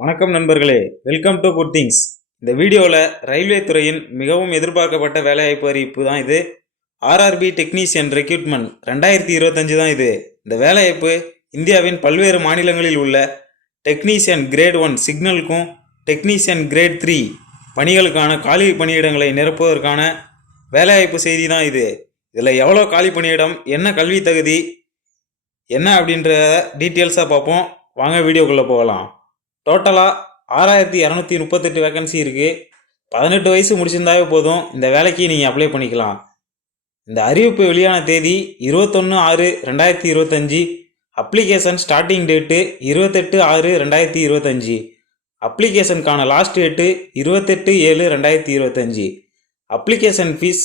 வணக்கம் நண்பர்களே welcome to good things இந்த வீடியோவில் ரயில்வே துறையின் மிகவும் எதிர்பார்க்கப்பட்ட வேலைவாய்ப்பு அறிவிப்பு தான் இது. ஆர்ஆர்பி டெக்னீஷியன் ரெக்ரூட்மெண்ட் ரெண்டாயிரத்தி இருபத்தஞ்சு தான் இது. இந்த வேலைவாய்ப்பு இந்தியாவின் பல்வேறு மாநிலங்களில் உள்ள டெக்னீஷியன் கிரேட் ஒன் சிக்னலுக்கும் டெக்னீஷியன் கிரேட் த்ரீ பணிகளுக்கான காலி பணியிடங்களை நிரப்புவதற்கான வேலைவாய்ப்பு செய்தி தான் இது. இதில் எவ்வளோ காலி பணியிடம் என்ன கல்வி தகுதி என்ன அப்படின்ற டீட்டெயில்ஸாக பார்ப்போம். வாங்க வீடியோக்குள்ளே போகலாம். டோட்டலாக ஆறாயிரத்தி இரநூத்தி முப்பத்தெட்டு வேக்கன்சி இருக்குது பதினெட்டு வயசு முடிச்சிருந்தாவே போதும். இந்த வேலைக்கு நீங்கள் அப்ளை பண்ணிக்கலாம். இந்த அறிவிப்பு வெளியான தேதி இருபத்தொன்று ஆறு ரெண்டாயிரத்தி இருபத்தஞ்சி. அப்ளிகேஷன் ஸ்டார்டிங் டேட்டு இருபத்தெட்டு ஆறு ரெண்டாயிரத்தி இருபத்தஞ்சி. அப்ளிகேஷனுக்கான லாஸ்ட் டேட்டு இருபத்தெட்டு ஏழு ரெண்டாயிரத்தி இருபத்தஞ்சி. அப்ளிகேஷன் ஃபீஸ்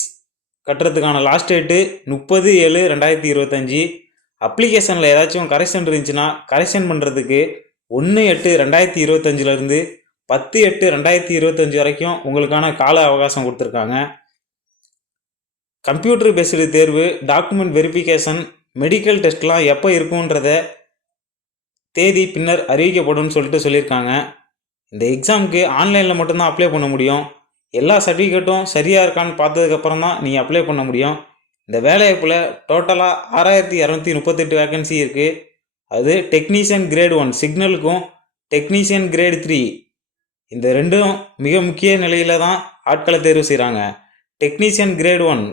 கட்டுறதுக்கான லாஸ்ட் டேட்டு முப்பது ஏழு ரெண்டாயிரத்தி இருபத்தஞ்சி. அப்ளிகேஷனில் ஏதாச்சும் கரெக்ஷன் இருந்துச்சுன்னா கரெக்ஷன் பண்ணுறதுக்கு ஒன்று எட்டு ரெண்டாயிரத்தி இருபத்தஞ்சிலேருந்து பத்து எட்டு ரெண்டாயிரத்தி இருபத்தஞ்சி வரைக்கும் உங்களுக்கான கால அவகாசம் கொடுத்துருக்காங்க. கம்ப்யூட்டர் பேஸ்டு தேர்வு டாக்குமெண்ட் வெரிஃபிகேஷன் மெடிக்கல் டெஸ்ட்லாம் எப்போ இருக்குன்றத தேதி பின்னர் அறிவிக்கப்படும்னு சொல்லிட்டு சொல்லியிருக்காங்க. இந்த எக்ஸாமுக்கு ஆன்லைனில் மட்டும்தான் அப்ளை பண்ண முடியும். எல்லா சர்டிஃபிகேட்டும் சரியாக இருக்கான்னு பார்த்ததுக்கப்புறம் தான் நீங்கள் அப்ளை பண்ண முடியும். இந்த வேலைவாய்ப்பில் டோட்டலாக ஆறாயிரத்தி இரநூத்தி முப்பத்தெட்டு வேக்கன்சி இருக்குது அது டெக்னீஷியன் கிரேட் ஒன் சிக்னலுக்கும் டெக்னீஷியன் கிரேட் த்ரீ இந்த ரெண்டும் மிக முக்கிய நிலையில் தான் ஆட்களை தேர்வு செய்கிறாங்க டெக்னீஷியன் கிரேட் ஒன்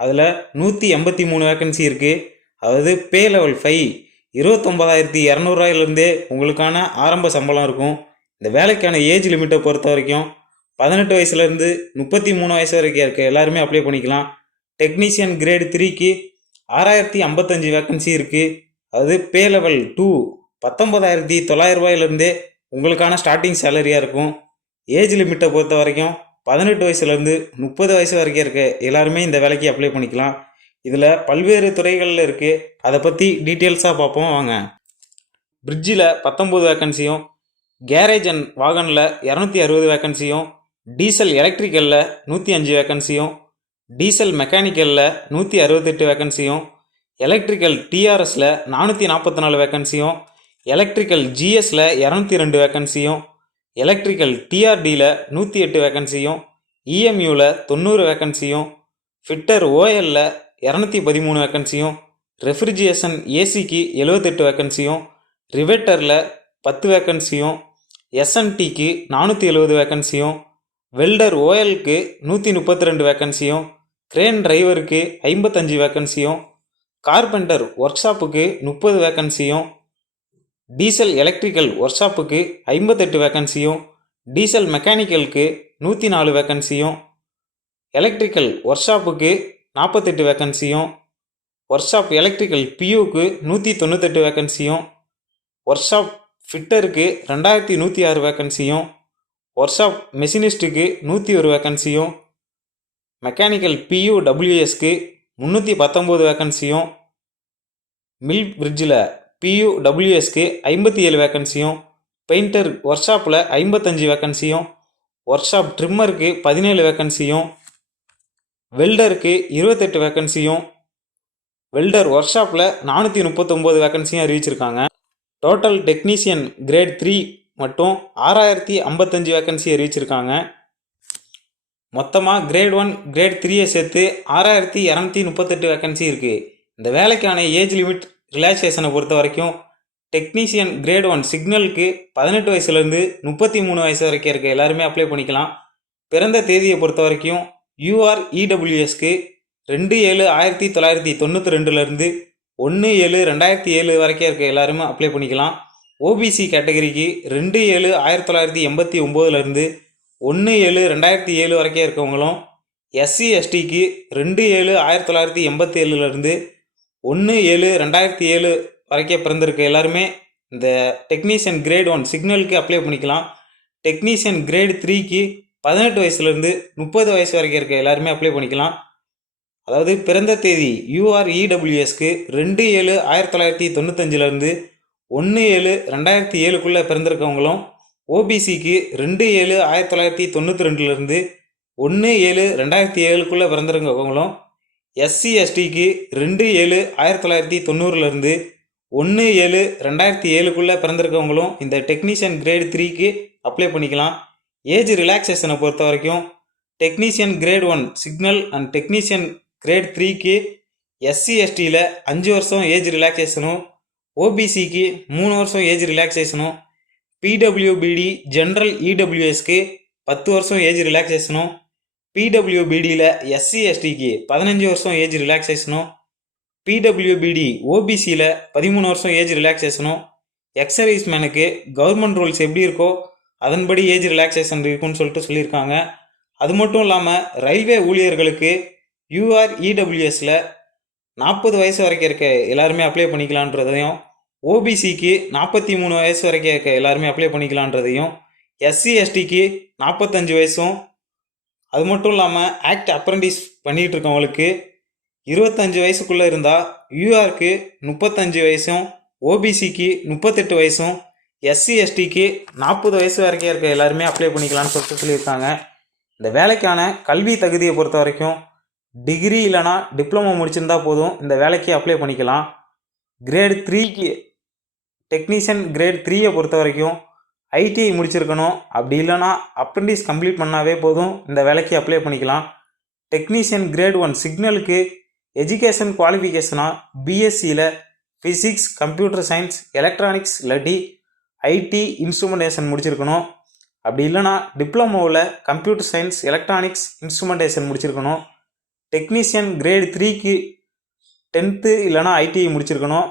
அதில் நூற்றி எண்பத்தி மூணு வேக்கன்சி இருக்குது அதாவது பே லெவல் ஃபைவ் இருபத்தொம்பதாயிரத்தி இரநூறுவாயிலேருந்தே உங்களுக்கான ஆரம்ப சம்பளம் இருக்கும். இந்த வேலைக்கான ஏஜ் லிமிட்டை பொறுத்த வரைக்கும் பதினெட்டு வயசுலேருந்து முப்பத்தி மூணு வயசு வரைக்கும் இருக்க எல்லாருமே அப்ளை பண்ணிக்கலாம். டெக்னீஷியன் கிரேட் த்ரீக்கு ஆறாயிரத்தி ஐம்பத்தஞ்சு வேக்கன்சி இருக்குது அது பே லெவல் டூ பத்தொம்பதாயிரத்தி தொள்ளாயிரம் ரூபாயிலேருந்தே உங்களுக்கான ஸ்டார்டிங் சேலரியாக இருக்கும். ஏஜ் லிமிட்டை பொறுத்த வரைக்கும் பதினெட்டு வயசுலேருந்து முப்பது வயசு வரைக்கும் இருக்க எல்லாருமே இந்த வேலைக்கு அப்ளை பண்ணிக்கலாம். இதில் பல்வேறு துறைகளில் இருக்குது அதை பற்றி டீட்டெயில்ஸாக பார்ப்போம் வாங்க. பிரிட்ஜில் பத்தொம்போது வேக்கன்சியும் கேரேஜ் அண்ட் வாகனில் இரநூத்தி அறுபது வேக்கன்சியும் டீசல் எலக்ட்ரிக்கலில் நூற்றி அஞ்சு வேக்கன்சியும் டீசல் மெக்கானிக்கலில் நூற்றி அறுபத்தெட்டு வேக்கன்சியும் எலக்ட்ரிக்கல் டிஆர்எஸில் நானூற்றி நாற்பத்தி நாலு வேக்கன்சியும் எலக்ட்ரிக்கல் ஜிஎஸில் இரநூத்தி ரெண்டு வேக்கன்சியும் எலக்ட்ரிக்கல் டிஆர்டியில் நூற்றி எட்டு வேக்கன்சியும் இஎம்யூவில் தொண்ணூறு வேக்கன்சியும் ஃபிட்டர் ஓஎல்ல இரநூத்தி பதிமூணு வேக்கன்சியும் ரெஃப்ரிஜிரேஷன் ஏசிக்கு எழுவத்தெட்டு வேக்கன்சியும் ரிவெட்டரில் பத்து வேக்கன்சியும் எஸ்என்டிக்கு நானூற்றி எழுபது வேக்கன்சியும் வெல்டர் ஓஎல்க்கு நூற்றி முப்பத்தி ரெண்டு வேக்கன்சியும் கிரேன் டிரைவருக்கு ஐம்பத்தஞ்சு வேக்கன்சியும் கார்பெண்டர் ஒர்க் ஷாப்புக்கு முப்பது வேக்கன்சியும் டீசல் எலக்ட்ரிக்கல் ஒர்க் ஷாப்புக்கு ஐம்பத்தெட்டு வேக்கன்சியும் டீசல் மெக்கானிக்கலுக்கு நூற்றி நாலு வேக்கன்சியும் எலக்ட்ரிக்கல் ஒர்க் ஷாப்புக்கு நாற்பத்தெட்டு வேக்கன்சியும் ஒர்க் ஷாப் எலக்ட்ரிக்கல் பியூக்கு நூற்றி தொண்ணூத்தெட்டு வேக்கன்சியும் ஒர்க் ஷாப் ஃபிட்டருக்கு ரெண்டாயிரத்தி நூற்றி ஆறு வேக்கன்சியும் ஒர்க் ஷாப் மெஷினிஸ்ட்டுக்கு நூற்றி ஒரு வேக்கன்சியும் மெக்கானிக்கல் பியூ டபிள்யூஎஸ்க்கு முந்நூற்றி பத்தொம்போது வேக்கன்சியும் மில் பிரிட்ஜில் பியூ டபிள்யூஎஸ்க்கு ஐம்பத்தி ஏழு வேக்கன்சியும் பெயிண்டர் ஒர்க் ஷாப்பில் ஐம்பத்தஞ்சு வேக்கன்சியும் ஒர்க் ஷாப் ட்ரிம்மருக்கு பதினேழு வேக்கன்சியும் வெல்டருக்கு இருபத்தெட்டு வேக்கன்சியும் வெல்டர் ஒர்க் ஷாப்பில் நானூற்றி முப்பத்தொம்போது வேக்கன்சியும் அறிவிச்சிருக்காங்க. டோட்டல் டெக்னீஷியன் கிரேட் த்ரீ மட்டும் ஆறாயிரத்தி ஐம்பத்தஞ்சு வேக்கன்சி அறிவிச்சிருக்காங்க. மொத்தமாக கிரேட் ஒன் கிரேட் த்ரீயை சேர்த்து ஆறாயிரத்தி இரநூத்தி முப்பத்தெட்டு வேக்கன்சி இருக்குது இந்த வேலைக்கான ஏஜ் லிமிட் ரிலாக்ஸேஷனை பொறுத்த வரைக்கும் டெக்னீஷியன் கிரேட் ஒன் சிக்னலுக்கு பதினெட்டு வயசுலேருந்து முப்பத்தி மூணு வயசு வரைக்கும் இருக்க எல்லாருமே அப்ளை பண்ணிக்கலாம். பிறந்த தேதியை பொறுத்த வரைக்கும் யூஆர் இடபிள்யூஎஸ்க்கு ரெண்டு ஏழு ஆயிரத்தி தொள்ளாயிரத்தி தொண்ணூற்றி ரெண்டுலேருந்து ஒன்று ஏழு ரெண்டாயிரத்தி ஏழு வரைக்கும் இருக்க எல்லாருமே அப்ளை பண்ணிக்கலாம். ஓபிசி கேட்டகரிக்கு ரெண்டு ஏழு ஆயிரத்தி தொள்ளாயிரத்தி எண்பத்தி ஒம்போதுலேருந்து ஒன்று ஏழு ரெண்டாயிரத்தி ஏழு வரைக்கும் இருக்கவங்களும் எஸ்சி எஸ்டிக்கு ரெண்டு ஏழு ஆயிரத்தி தொள்ளாயிரத்தி எண்பத்தி ஏழுலேருந்து ஒன்று ஏழு ரெண்டாயிரத்தி ஏழு வரைக்கும் பிறந்திருக்க எல்லாருமே இந்த டெக்னீஷியன் கிரேட் ஒன் சிக்னலுக்கு அப்ளை பண்ணிக்கலாம். டெக்னீஷியன் கிரேடு த்ரீக்கு பதினெட்டு வயசுலேருந்து முப்பது வயசு வரைக்கும் இருக்க எல்லாருமே அப்ளை பண்ணிக்கலாம். அதாவது பிறந்த தேதி யூஆர்இடபிள்யூஎஸ்க்கு ரெண்டு ஏழு ஆயிரத்தி தொள்ளாயிரத்தி தொண்ணூத்தஞ்சிலேருந்து ஒன்று ஏழு ரெண்டாயிரத்தி ஏழுக்குள்ளே பிறந்திருக்கவங்களும் ஓபிசிக்கு ரெண்டு ஏழு ஆயிரத்தி தொள்ளாயிரத்தி தொண்ணூற்றி ரெண்டுலேருந்து ஒன்று ஏழு ரெண்டாயிரத்தி ஏழுக்குள்ளே பிறந்திருக்கவங்களும் எஸ்சி எஸ்டிக்கு ரெண்டு ஏழு ஆயிரத்தி தொள்ளாயிரத்தி தொண்ணூறுலேருந்து ஒன்று ஏழு ரெண்டாயிரத்தி ஏழுக்குள்ளே பிறந்திருக்கவங்களும் இந்த டெக்னீஷியன் கிரேட் த்ரீக்கு அப்ளை பண்ணிக்கலாம். ஏஜ் ரிலாக்ஸேஷனை பொறுத்த வரைக்கும் technician grade one signal and technician grade த்ரீக்கு எஸ்சி எஸ்டியில் அஞ்சு வருஷம் ஏஜ் ரிலாக்ஸேஷனும் ஓபிசிக்கு மூணு வருஷம் ஏஜ் ரிலாக்ஸேஷனும் பிடபிள்யூபிடி ஜென்ரல் இடபிள்யூஎஸ்க்கு பத்து வருஷம் ஏஜ் ரிலாக்ஸேஷனும் பிடபிள்யூபிடியில் எஸ்சி எஸ்டிக்கு பதினஞ்சு வருஷம் ஏஜ் ரிலாக்ஸேஷனும் பிடபிள்யூபிடி ஓபிசியில் பதிமூணு வருஷம் ஏஜ் ரிலாக்ஸேஷனும் எக்ஸர்வீஸ் மேனுக்கு கவர்மெண்ட் ரூல்ஸ் எப்படி இருக்கோ அதன்படி ஏஜ் ரிலாக்ஸேஷன் இருக்குன்னு சொல்லிட்டு சொல்லியிருக்காங்க. அது மட்டும் இல்லாமல் ரயில்வே ஊழியர்களுக்கு யூஆர் இடபிள்யூஎஸில் நாற்பது வயசு வரைக்கும் இருக்க எல்லாருமே அப்ளை பண்ணிக்கலான்றதையும் ஓபிசிக்கு நாற்பத்தி மூணு வயசு வரைக்கும் இருக்க எல்லாருமே அப்ளை பண்ணிக்கலான்றதையும் எஸ்சி எஸ்டிக்கு நாற்பத்தஞ்சு வயசும் அது மட்டும் இல்லாமல் ஆக்ட் அப்ரண்டிஸ் பண்ணிகிட்டு இருக்கவங்களுக்கு இருபத்தஞ்சு வயசுக்குள்ளே இருந்தால் யூஆருக்கு முப்பத்தஞ்சு வயசும் ஓபிசிக்கு முப்பத்தெட்டு வயசும் எஸ்சி எஸ்டிக்கு நாற்பது வயசு வரைக்கும் இருக்க எல்லாருமே அப்ளை பண்ணிக்கலாம்னு சொல்லிட்டு சொல்லியிருக்காங்க. இந்த வேலைக்கான கல்வி தகுதியை பொறுத்த வரைக்கும் டிகிரி இல்லைனா டிப்ளமோ முடிச்சிருந்தா போதும். இந்த வேலைக்கு அப்ளை பண்ணிக்கலாம். கிரேட் த்ரீக்கு டெக்னீஷியன் கிரேட் த்ரீயை பொறுத்த வரைக்கும் ஐடிஐ முடிச்சிருக்கணும். அப்படி இல்லைனா அப்ரெண்டிஸ் கம்ப்ளீட் பண்ணாவே போதும். இந்த வேலைக்கு அப்ளை பண்ணிக்கலாம். டெக்னீஷியன் கிரேட் ஒன் சிக்னலுக்கு எஜுகேஷன் குவாலிஃபிகேஷனாக பிஎஸ்சியில் ஃபிசிக்ஸ் கம்ப்யூட்டர் சயின்ஸ் எலக்ட்ரானிக்ஸ் இல்லாட்டி ஐடி இன்ஸ்ட்ருமெண்டேஷன் முடிச்சிருக்கணும். அப்படி இல்லைனா டிப்ளமோவில் கம்ப்யூட்டர் சயின்ஸ் எலக்ட்ரானிக்ஸ் இன்ஸ்ட்ருமெண்டேஷன் முடிச்சிருக்கணும். டெக்னீஷியன் கிரேட் த்ரீக்கு டென்த்து இல்லைனா ஐடிஐ முடிச்சிருக்கணும்.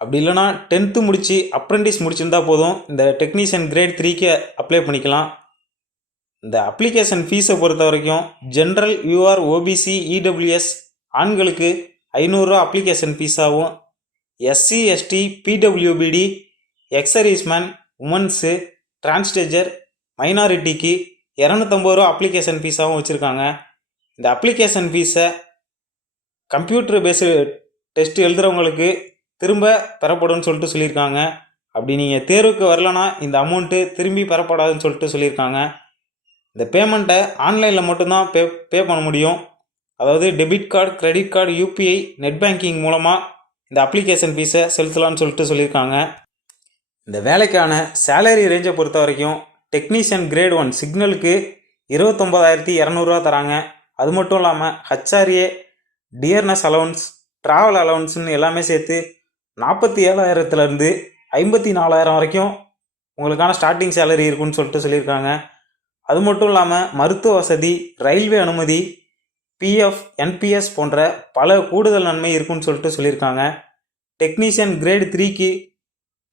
அப்படி இல்லைனா டென்த்து முடித்து அப்ரெண்டிஸ் முடிச்சிருந்தா போதும். இந்த டெக்னீஷியன் கிரேட் த்ரீக்கு அப்ளை பண்ணிக்கலாம். இந்த அப்ளிகேஷன் ஃபீஸை பொறுத்த வரைக்கும் ஜென்ரல் யூஆர் ஓபிசி இடபிள்யூஎஸ் ஆண்களுக்கு ஐநூறுரூவா application ஃபீஸாகவும் SC ST PWBD ex-serviceman women's transgender மைனாரிட்டிக்கு இரநூத்தம்பது ரூபா அப்ளிகேஷன் ஃபீஸாகவும் வச்சுருக்காங்க. இந்த அப்ளிகேஷன் ஃபீஸை கம்ப்யூட்டர் பேஸு டெஸ்ட் எழுதுகிறவங்களுக்கு திரும்ப பெறப்படும்னு சொல்லிட்டு சொல்லியிருக்காங்க. அப்படி நீங்கள் தேர்வுக்கு வரலனா இந்த அமௌண்ட்டு திரும்பி பெறப்படாதுன்னு சொல்லிட்டு சொல்லியிருக்காங்க. இந்த பேமெண்ட்டை ஆன்லைனில் மட்டும்தான் பே பே பண்ண முடியும். அதாவது debit card credit card UPI net banking மூலமாக இந்த அப்ளிகேஷன் ஃபீஸை செலுத்தலாம்னு சொல்லிட்டு சொல்லியிருக்காங்க. இந்த வேலைக்கான சேலரி ரேஞ்சை பொறுத்த வரைக்கும் டெக்னீஷியன் கிரேட் ஒன் சிக்னலுக்கு இருபத்தொம்பதாயிரத்தி இரநூறுவா தராங்க. அது மட்டும் இல்லாமல் ஹச்ஆர்ஏ டியர்னஸ் அலவன்ஸ் ட்ராவல் அலவன்ஸ்னு எல்லாமே சேர்த்து நாற்பத்தி ஏழாயிரத்துலேருந்து ஐம்பத்தி நாலாயிரம் வரைக்கும் உங்களுக்கான ஸ்டார்டிங் சேலரி இருக்குன்னு சொல்லிட்டு சொல்லியிருக்காங்க. அது மட்டும் இல்லாமல் மருத்துவ வசதி ரயில்வே அனுமதி பிஎஃப் என்பிஎஸ் போன்ற பல கூடுதல் நன்மை இருக்குன்னு சொல்லிட்டு சொல்லியிருக்காங்க. டெக்னீஷியன் கிரேடு த்ரீக்கு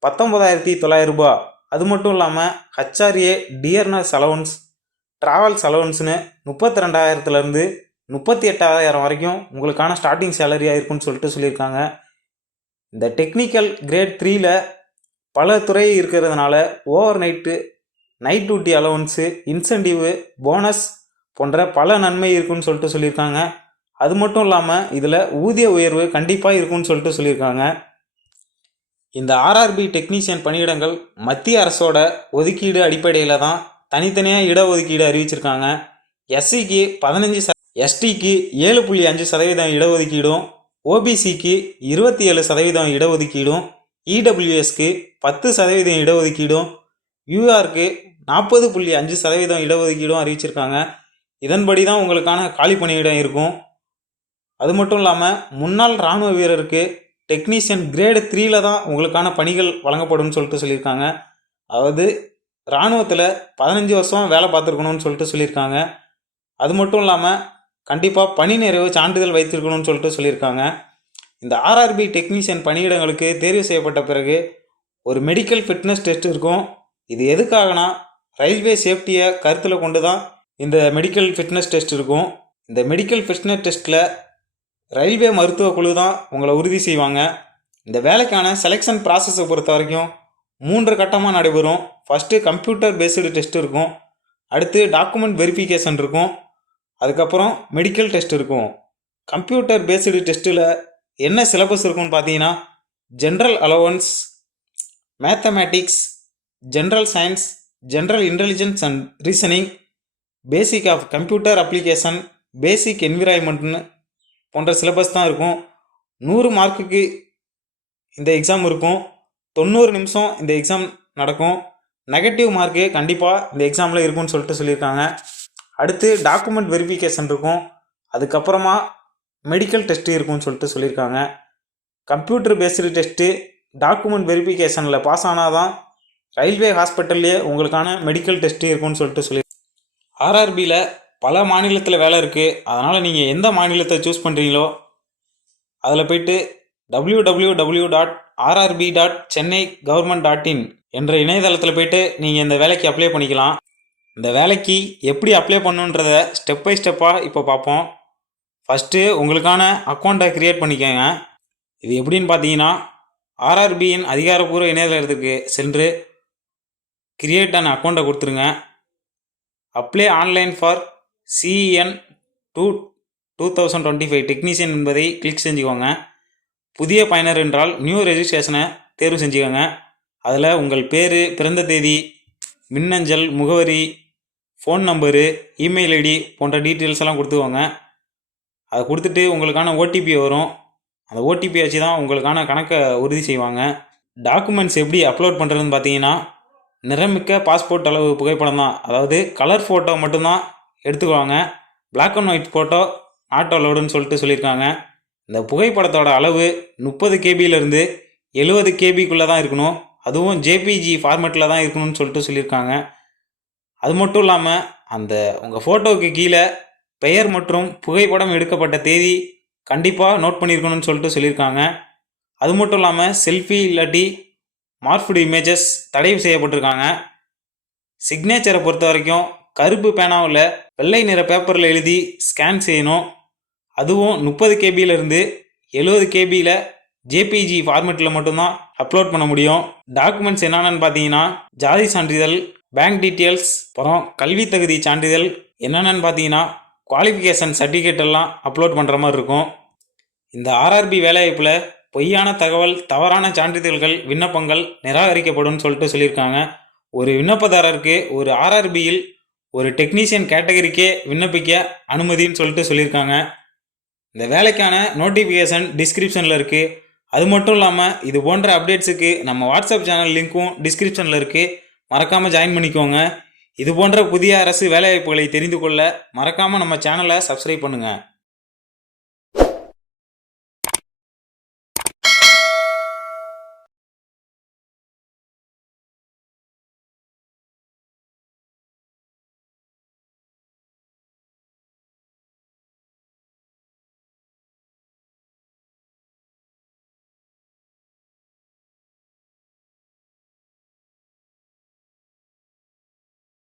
பத்தொம்பதாயிரத்தி தொள்ளாயிரம் ரூபாய். அது மட்டும் இல்லாமல் ஹச்ஆர்ஏ டியர்னஸ் அலவன்ஸ் ட்ராவல்ஸ் அலவன்ஸ்னு முப்பத்தி ரெண்டாயிரத்துலேருந்து முப்பத்தி எட்டாயிரம் வரைக்கும் உங்களுக்கான ஸ்டார்டிங் சேலரியாக இருக்குன்னு சொல்லிட்டு சொல்லியிருக்காங்க. இந்த டெக்னிக்கல் கிரேட் த்ரீயில் பல துறை இருக்கிறதுனால over night night duty allowance incentive bonus போன்ற பல நன்மை இருக்குன்னு சொல்லிட்டு சொல்லியிருக்காங்க. அது மட்டும் இல்லாமல் இதில் ஊதிய உயர்வு கண்டிப்பாக இருக்குன்னு சொல்லிட்டு சொல்லியிருக்காங்க. இந்த ஆர்ஆர்பி டெக்னீஷியன் பணியிடங்கள் மத்திய அரசோட ஒதுக்கீடு அடிப்படையில் தான் தனித்தனியாக இடஒதுக்கீடு அறிவிச்சிருக்காங்க. எஸ்சிக்கு பதினஞ்சு ச எஸ்டிக்கு ஏழு புள்ளி அஞ்சு சதவீதம் இடஒதுக்கீடும் ஓபிசிக்கு இருபத்தி ஏழு சதவீதம் இடஒதுக்கீடும் இடபிள்யூஎஸ்க்கு பத்து சதவீதம் இடஒதுக்கீடும் யூஆருக்கு நாற்பது புள்ளி அஞ்சு சதவீதம் இடஒதுக்கீடும் அறிவிச்சிருக்காங்க. இதன்படி தான் உங்களுக்கான காலி பணியிடம் இருக்கும். அது மட்டும் இல்லாமல் முன்னாள் இராணுவ வீரருக்கு டெக்னீஷியன் கிரேடு த்ரீல தான் உங்களுக்கான பணிகள் வழங்கப்படும்னு சொல்லிட்டு சொல்லியிருக்காங்க. அதாவது இராணுவத்தில் பதினஞ்சு வருஷம் வேலை பார்த்துருக்கணும்னு சொல்லிட்டு சொல்லியிருக்காங்க. அது மட்டும் இல்லாமல் கண்டிப்பாக பணி நிறைவு சான்றிதழ் வைத்திருக்கணும்னு சொல்லிட்டு சொல்லியிருக்காங்க. இந்த ஆர்ஆர்பி டெக்னீஷியன் பணியிடங்களுக்கு தேர்வு செய்யப்பட்ட பிறகு ஒரு மெடிக்கல் ஃபிட்னஸ் டெஸ்ட் இருக்கும். இது எதுக்காகனா ரயில்வே சேஃப்டியை கருத்தில் கொண்டு தான் இந்த மெடிக்கல் ஃபிட்னஸ் டெஸ்ட் இருக்கும். இந்த மெடிக்கல் ஃபிட்னஸ் டெஸ்ட்டில் ரயில்வே மருத்துவ குழு தான் உங்களை உறுதி செய்வாங்க. இந்த வேலைக்கான செலெக்ஷன் ப்ராசஸை பொறுத்த வரைக்கும் மூன்று கட்டமாக நடைபெறும். ஃபஸ்ட்டு கம்ப்யூட்டர் பேஸ்டு டெஸ்ட் இருக்கும். அடுத்து டாக்குமெண்ட் வெரிஃபிகேஷன் இருக்கும். அதுக்கப்புறம் மெடிக்கல் டெஸ்ட் இருக்கும். கம்ப்யூட்டர் பேஸ்டு டெஸ்ட்டில் என்ன சிலபஸ் இருக்கும்னு பார்த்தீங்கன்னா general allowance mathematics general science general intelligence and reasoning basic of computer application basic என்விரான்மெண்ட்னு போன்ற சிலபஸ் தான் இருக்கும். நூறு மார்க்குக்கு இந்த எக்ஸாம் இருக்கும். தொண்ணூறு நிமிஷம் இந்த எக்ஸாம் நடக்கும். நெகட்டிவ் மார்க்கு கண்டிப்பாக இந்த எக்ஸாமில் இருக்கும்னு சொல்லிட்டு சொல்லியிருக்காங்க. அடுத்து டாக்குமெண்ட் வெரிஃபிகேஷன் இருக்கும். அதுக்கப்புறமா மெடிக்கல் டெஸ்ட்டு இருக்கும்னு சொல்லிட்டு சொல்லியிருக்காங்க. கம்ப்யூட்டர் பேஸ்டு டெஸ்ட்டு டாக்குமெண்ட் வெரிஃபிகேஷனில் பாஸ் ஆனால் தான் ரயில்வே ஹாஸ்பிட்டல்லையே உங்களுக்கான மெடிக்கல் டெஸ்ட்டு இருக்கும்னு சொல்லிட்டு சொல்லி ஆர்ஆர்பியில் பல மாநிலத்தில் வேலை இருக்குது அதனால் நீங்கள் எந்த மாநிலத்தை சூஸ் பண்ணுறீங்களோ அதில் போயிட்டு W W W dot RRB dot Chennai government dot in என்ற இணையதளத்தில் போயிட்டு நீங்கள் இந்த வேலைக்கு அப்ளை பண்ணிக்கலாம். இந்த வேலைக்கு எப்படி அப்ளை பண்ணுன்றத ஸ்டெப் பை ஸ்டெப்பாக இப்போ பார்ப்போம். ஃபஸ்ட்டு உங்களுக்கான அக்கௌண்ட்டை க்ரியேட் பண்ணிக்கோங்க. இது எப்படின்னு பார்த்தீங்கன்னா ஆர்ஆர்பியின் அதிகாரப்பூர்வ இணையதளத்துக்கு சென்று கிரியேட் அண்ட் அக்கௌண்ட்டை கொடுத்துருங்க. Apply online for CEN two two thousand twenty five technician என்பதை கிளிக் செஞ்சுக்கோங்க. புதிய பயனர் என்றால் நியூ ரெஜிஸ்ட்ரேஷனை தேர்வு செஞ்சுக்கோங்க. அதில் உங்கள் பேர் பிறந்த தேதி மின்னஞ்சல் முகவரி ஃபோன் நம்பரு இமெயில் ஐடி போன்ற டீட்டெயில்ஸ் எல்லாம் கொடுத்துக்கோங்க. அதை கொடுத்துட்டு உங்களுக்கான ஓடிபி வரும். அந்த ஓடிபி வச்சு தான் உங்களுக்கான கணக்கை உறுதி செய்வாங்க. டாக்குமெண்ட்ஸ் எப்படி அப்லோட் பண்ணுறதுன்னு பார்த்தீங்கன்னா நிறமிக்க பாஸ்போர்ட் அளவு புகைப்படம் தான். அதாவது கலர் ஃபோட்டோ மட்டும்தான் எடுத்துக்குவாங்க. Black and white photo not அலோடுன்னு சொல்லிட்டு சொல்லியிருக்காங்க. இந்த புகைப்படத்தோட அளவு முப்பது கேபியிலேருந்து எழுபது கேபிக்குள்ளே தான் இருக்கணும். அதுவும் ஜேபிஜி ஃபார்மேட்டில் தான் இருக்கணும்னு சொல்லிட்டு சொல்லியிருக்காங்க. அது மட்டும் இல்லாமல் அந்த உங்கள் ஃபோட்டோவுக்கு கீழே பெயர் மற்றும் புகைப்படம் எடுக்கப்பட்ட தேதி கண்டிப்பாக நோட் பண்ணியிருக்கணும்னு சொல்லிட்டு சொல்லியிருக்காங்க. அது மட்டும் இல்லாமல் செல்ஃபி இல்லாட்டி மார்ஃபுடு இமேஜஸ் தடை செய்யப்பட்டிருக்காங்க. சிக்னேச்சரை பொறுத்த வரைக்கும் கருப்பு பேனாவில் வெள்ளை நிற பேப்பரில் எழுதி ஸ்கேன் செய்யணும். அதுவும் முப்பது கேபியிலேருந்து எழுபது கேபியில் ஜேபிஜி ஃபார்மேட்டில் மட்டும்தான் அப்லோட் பண்ண முடியும். டாக்குமெண்ட்ஸ் என்னென்னு பார்த்தீங்கன்னா ஜாதி சான்றிதழ் பேங்க் டீட்டெயில்ஸ் அப்புறம் கல்வி தகுதி சான்றிதழ் என்னென்னு பார்த்தீங்கன்னா குவாலிஃபிகேஷன் சர்டிஃபிகேட் எல்லாம் அப்லோட் பண்ணுற மாதிரி இருக்கும். இந்த ஆர்ஆர்பி வேலைவாய்ப்பில் பொய்யான தகவல் தவறான சான்றிதழ்கள் விண்ணப்பங்கள் நிராகரிக்கப்படும் சொல்லிட்டு சொல்லியிருக்காங்க. ஒரு விண்ணப்பதாரருக்கு ஒரு ஆர்ஆர்பியில் ஒரு டெக்னீஷியன் கேட்டகரிக்கே விண்ணப்பிக்க அனுமதின்னு சொல்லிட்டு சொல்லியிருக்காங்க. இந்த வேலைக்கான நோட்டிஃபிகேஷன் டிஸ்கிரிப்ஷனில் இருக்குது அது மட்டும் இல்லாமல் இது போன்ற அப்டேட்ஸுக்கு நம்ம வாட்ஸ்அப் சேனல் லிங்க்கும் டிஸ்கிரிப்ஷனில் இருக்குது மறக்காமல் ஜாயின் பண்ணிக்கோங்க. இது போன்ற புதிய அரசு வேலைவாய்ப்புகளை தெரிந்து கொள்ள மறக்காமல் நம்ம சேனலை சப்ஸ்கிரைப் பண்ணுங்கள்